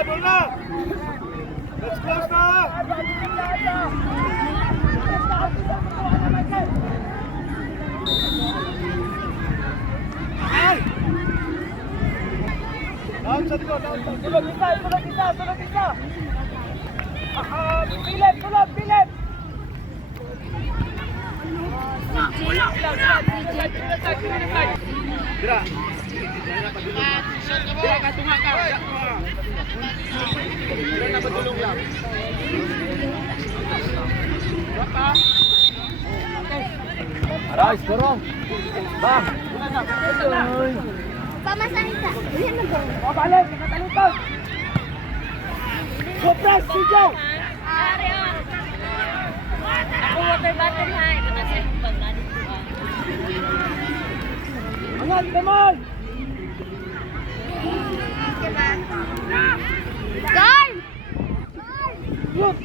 Dola! Let's close na! Ay! Down sa likod, down. Tulog isa! Philip! Dira! Dira ka, tunga ka! Dira na patulong lang. Baka! Aray, sorong! Bang! Pamasahin ka. Ulihan mo doon. Balik! Nakatalitan! Supras! Sigaw! Ako water bottle ha. Ito na siya kung paglalit ko ha. Angat, kamay! Guard! Good!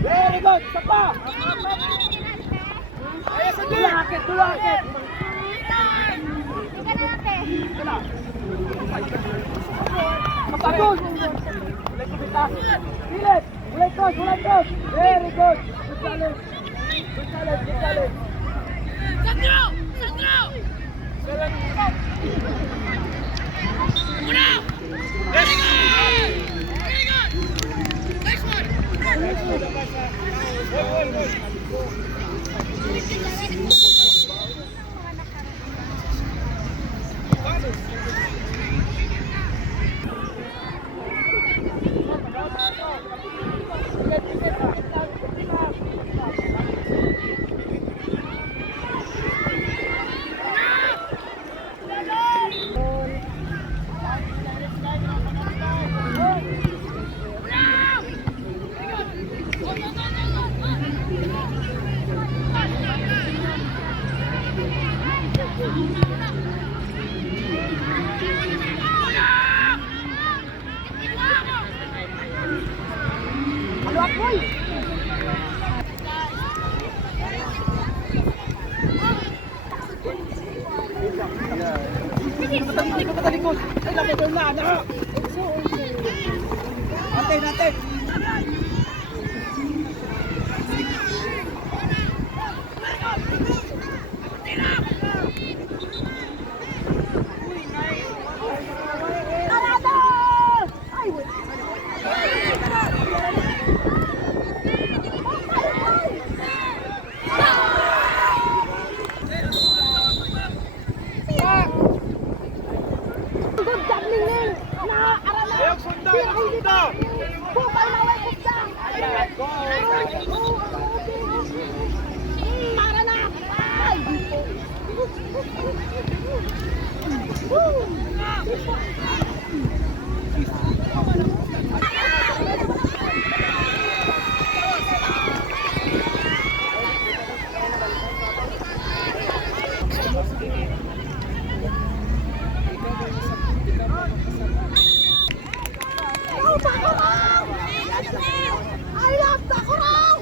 Very good! Sapa! Ayos sa dulakit! Ika na natin. Kapagod! Philip! Ulay cross! Very good! Good challenge! Sandro! Very good! Nice one! Talikod! Ay, nakikita na! Natin! Sunda! Bukal na way kusda! Mara na! I love Takurang!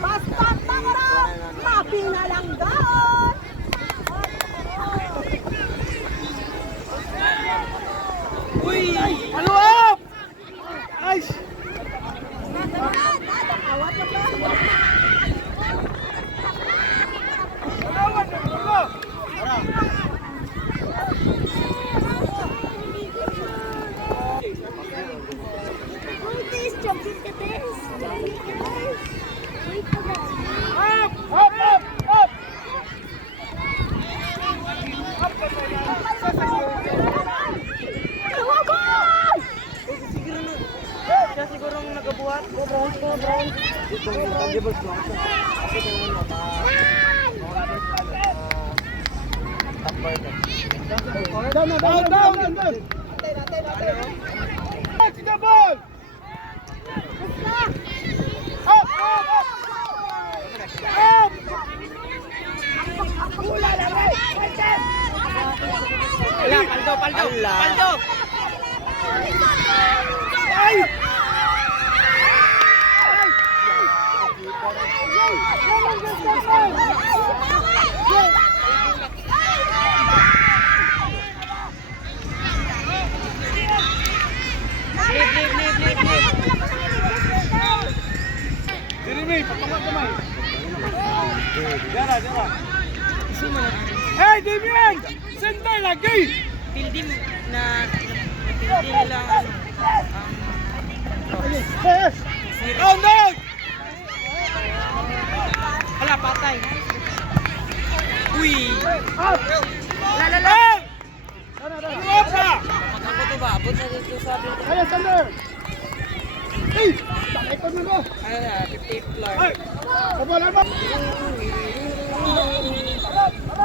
Basta Takurang! Mapinalanggaan! Uy! Follow up! Nice! Up! Down. Catch the ball. Up. Paldo. Ay! Jeremy, papangat kamay. Jara. Hey, Damian! Center lagi! Pildi na pildi nila Down! Hala, patay. Uy! Up! Lalala! Up na! Ako to ba? Abot na dito sa atin. Kaya, center! Hey! Sakit na ba? Ano na, 58 floor. Ay! Kabalan mo! Harap!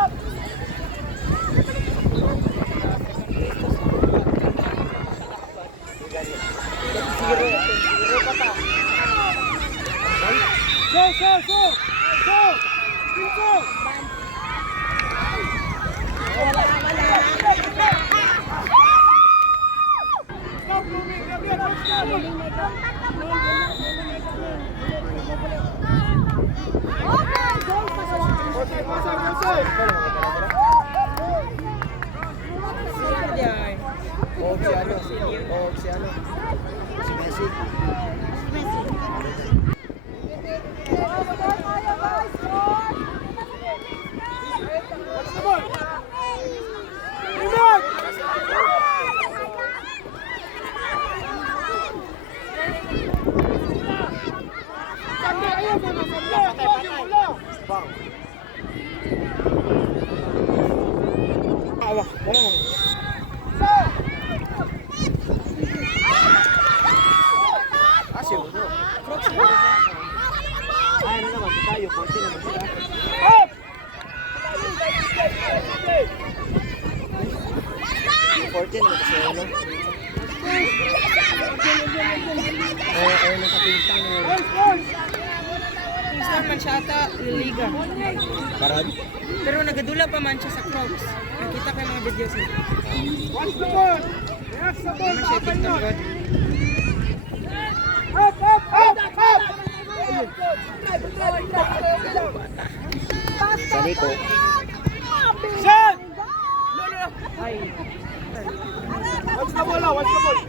So! Pinto! Stop moving! Si Messi. What's the ball? Iman! Sandali, ayaw mo na sandali. Wala. Bang. Wala mo. Kasi mo. Ay, ano naman tayo, 14 naman sila. Up! 14 naman kasi ano. Ayun ang kapintan mo. Boys! Isang man siya ata, Liga. Karan? Pero nagadula pa man siya sa Crocs. Nakita ko yung mga videos niya. Watch the ball! Relax the ball! Naman siya Open TikTok yun. God. Up! Sa Nico. Shot! Ay, Watch the ball! Watch the ball!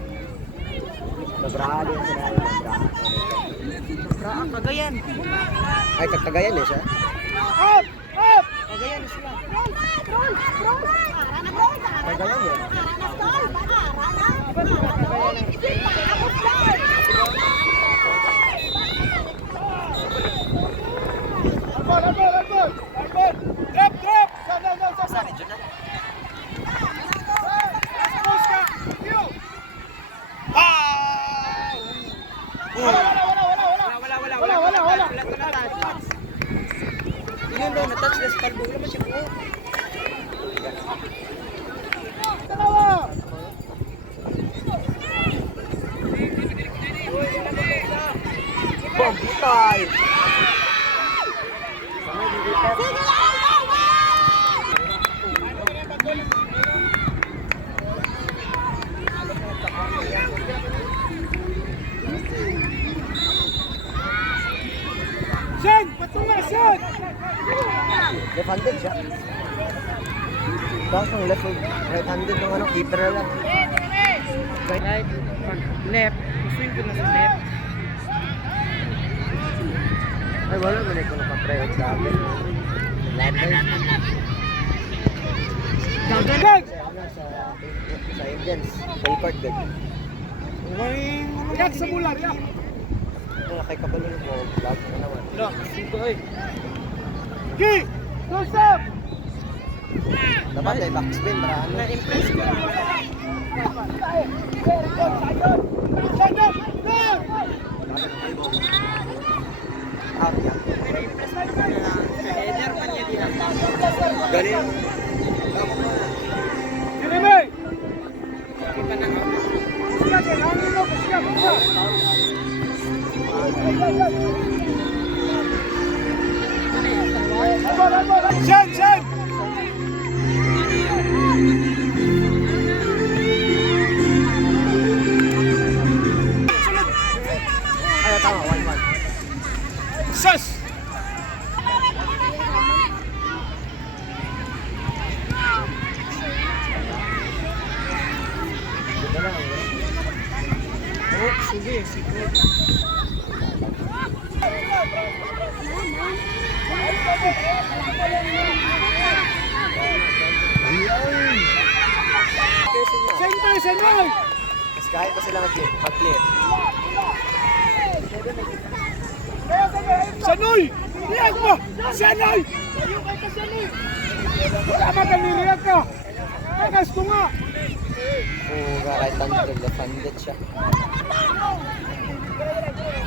Nabrahan yun sila. Raang Cagayan. Ay, Cagayan eh siya. Up! Cagayan sila. Cagayan yun. Arbor! Drop! Down! Saan yun na? Post ka! Hero! Wala! Yun daw, na-touch na sa kalbo. Wala ba siya po? Dalawa! Bogitay! Shen! Patunga! Shen! Left-handed siya. Bakit ang right-handed ng ano, keeper na lang. Right, pag left, swing ko na sa left. Ay, wala mo na ito nakapreod sa akin. Laban. Gag! Sa Indians. Full court good. React sa bola! React! Ito nakikabalo ko. Vlog na naman. Wala, singko eh. Ki! Two step! Dapat ay backspin para ano. Na-impress ko. Send up! Down! Ah, yeah. Pero impress man ko na ka-header man niya diha. Galing. Jeremy! Di pa na ako. Siya, kailangan mo. Siya, siya. Shen, Shen! Ay, tama, 1-1. Sus! Dito na, ang galing. Oh, sige, sige. Senoy, Senoy! Mas kahit pa sila mag-clear. Senoy! Liyak mo! Senoy! Tama ka, niliyak ka! Tagas ko nga! Oo, kahit ang left-handed siya.